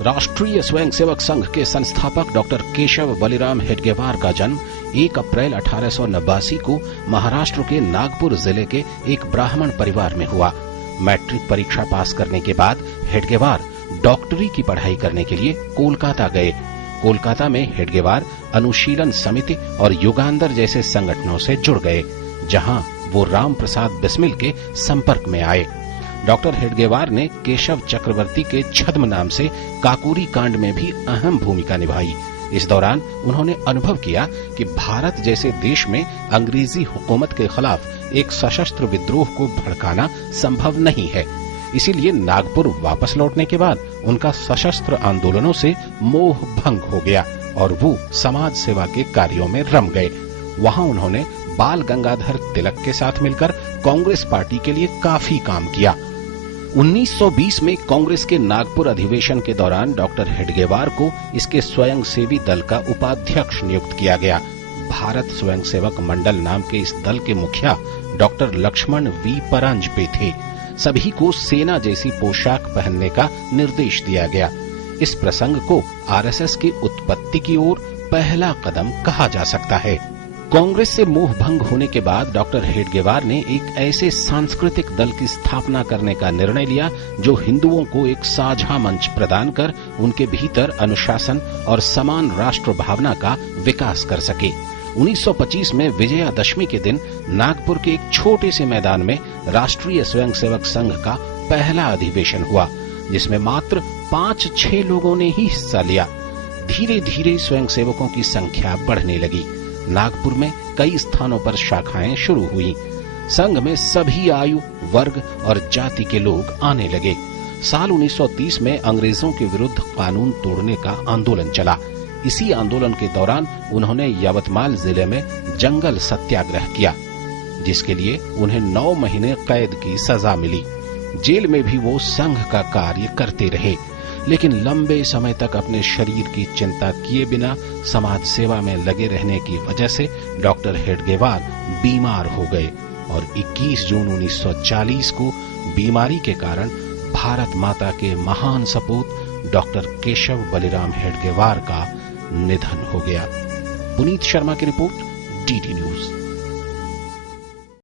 राष्ट्रीय स्वयंसेवक संघ के संस्थापक डॉक्टर केशव बलिराम हेडगेवार का जन्म 1 अप्रैल 1889 को महाराष्ट्र के नागपुर जिले के एक ब्राह्मण परिवार में हुआ। मैट्रिक परीक्षा पास करने के बाद हेडगेवार डॉक्टरी की पढ़ाई करने के लिए कोलकाता गए। कोलकाता में हेडगेवार अनुशीलन समिति और युगांधर जैसे संगठनों से जुड़ गए, जहां वो राम प्रसाद बिस्मिल के संपर्क में आए। डॉक्टर हेडगेवार ने केशव चक्रवर्ती के छद्म नाम से काकोरी कांड में भी अहम भूमिका निभाई। इस दौरान उन्होंने अनुभव किया कि भारत जैसे देश में अंग्रेजी हुकूमत के खिलाफ एक सशस्त्र विद्रोह को भड़काना संभव नहीं है। इसीलिए नागपुर वापस लौटने के बाद उनका सशस्त्र आंदोलनों से मोह भंग हो गया और वो समाज सेवा के कार्यों में रम गए। वहां उन्होंने बाल गंगाधर तिलक के साथ मिलकर कांग्रेस पार्टी के लिए काफी काम किया। 1920 में कांग्रेस के नागपुर अधिवेशन के दौरान डॉक्टर हेडगेवार को इसके स्वयंसेवी दल का उपाध्यक्ष नियुक्त किया गया। भारत स्वयंसेवक मंडल नाम के इस दल के मुखिया डॉक्टर लक्ष्मण वी परांजपे थे। सभी को सेना जैसी पोशाक पहनने का निर्देश दिया गया। इस प्रसंग को आरएसएस की उत्पत्ति की ओर पहला कदम कहा जा सकता है। कांग्रेस से मोह भंग होने के बाद डॉक्टर हेडगेवार ने एक ऐसे सांस्कृतिक दल की स्थापना करने का निर्णय लिया जो हिंदुओं को एक साझा मंच प्रदान कर उनके भीतर अनुशासन और समान राष्ट्र भावना का विकास कर सके। 1925 में विजयादशमी के दिन नागपुर के एक छोटे से मैदान में राष्ट्रीय स्वयंसेवक संघ का पहला अधिवेशन हुआ, जिसमें मात्र 5-6 लोगों ने ही हिस्सा लिया। धीरे धीरे स्वयंसेवकों की संख्या बढ़ने लगी। नागपुर में कई स्थानों पर शाखाएं शुरू हुई। संघ में सभी आयु, वर्ग और जाति के लोग आने लगे। साल 1930 में अंग्रेजों के विरुद्ध कानून तोड़ने का आंदोलन चला। इसी आंदोलन के दौरान उन्होंने यवतमाल जिले में जंगल सत्याग्रह किया, जिसके लिए उन्हें 9 महीने कैद की सजा मिली। जेल में भी वो संघ का कार्य करते रहे, लेकिन लंबे समय तक अपने शरीर की चिंता किए बिना समाज सेवा में लगे रहने की वजह से डॉक्टर हेडगेवार बीमार हो गए और 21 जून 1940 को बीमारी के कारण भारत माता के महान सपूत डॉक्टर केशव बलिराम हेडगेवार का निधन हो गया। पुनीत शर्मा की रिपोर्ट, डीडी न्यूज।